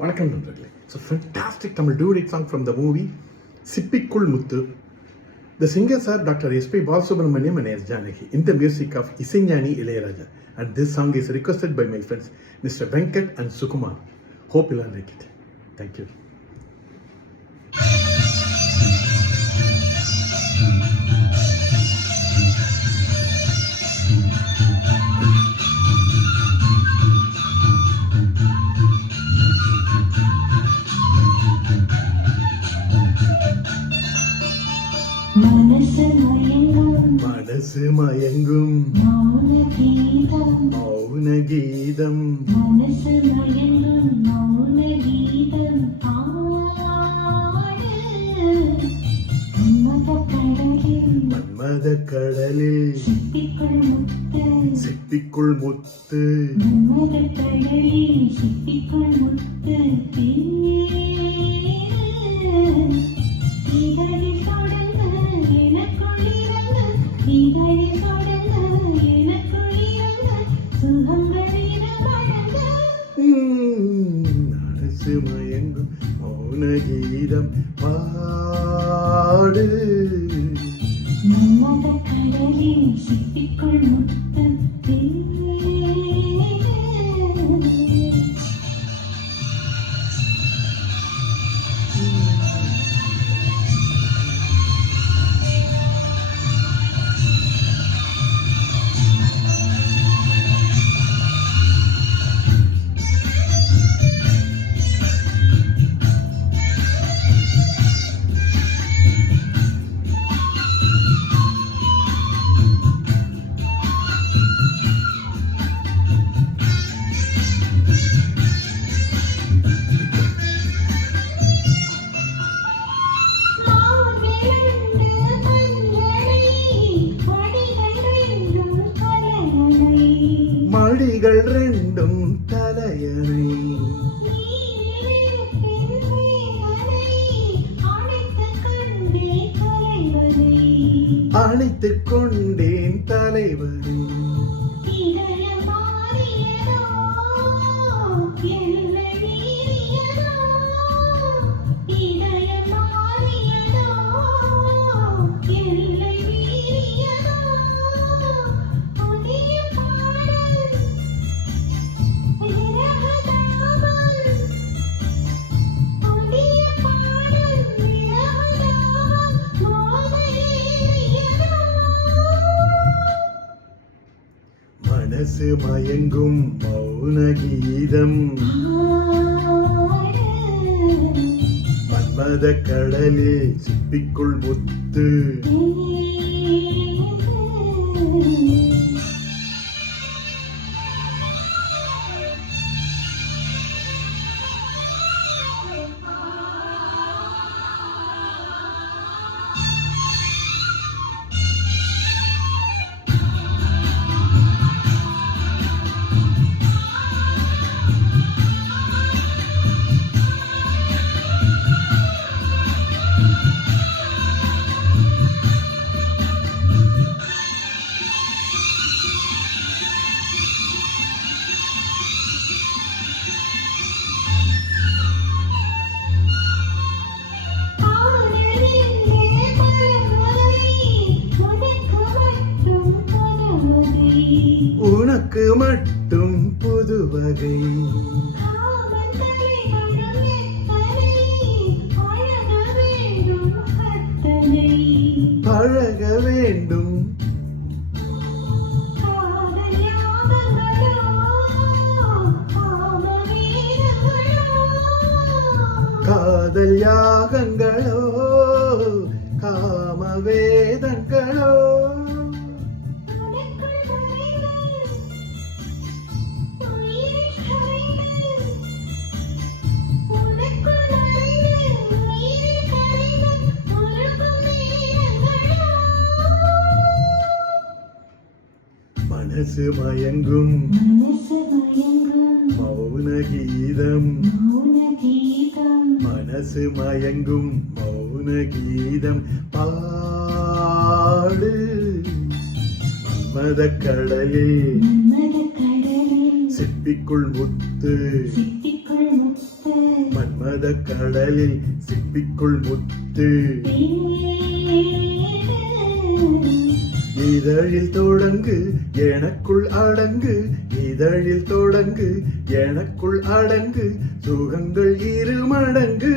வணக்கம் நண்பர்களே. It's a fantastic Tamil duet song from the movie Sippikul Muthu. The singers are Dr. S.P. Balasubramaniam and S. Janaki in the music of Isignani Ilayaraja. And this song is requested by my friends Mr. Venkat and Sukumar. Hope you'll like it. Thank you. மனசு மயங்கும் மௌன கீதம் மன்மத கடலில் சிப்பிக்குள் முத்து மனசு மயங்கும் மௌன கீதம் பாடு கடலில் சிப்பிக்குள் முத்து மடிகள் ரெண்டும் தலையணை அணைத்துக் கொண்டேன் தலைவனை மனசு மயங்கும் மௌன கீதம் மன்மத கடலில் சிப்பிக்குள் முத்து உனக்கு மட்டும் புது வகை பழக வேண்டும் காதல் யாகங்களோ காம வேதங்களோ மனசு மயங்கும் மௌன கீதம் மனசு மயங்கும் மௌன கீதம் பாடு மன்மத கடலில் சிப்பிக்குள் முத்து மன்மத கடலில் சிப்பிக்குள் முத்து. இதழில் தொடங்கு எனக்குள் அடங்கு, இதழில் தொடங்கு எனக்குள் அடங்கு, சுகங்கள் 2 மடங்கு.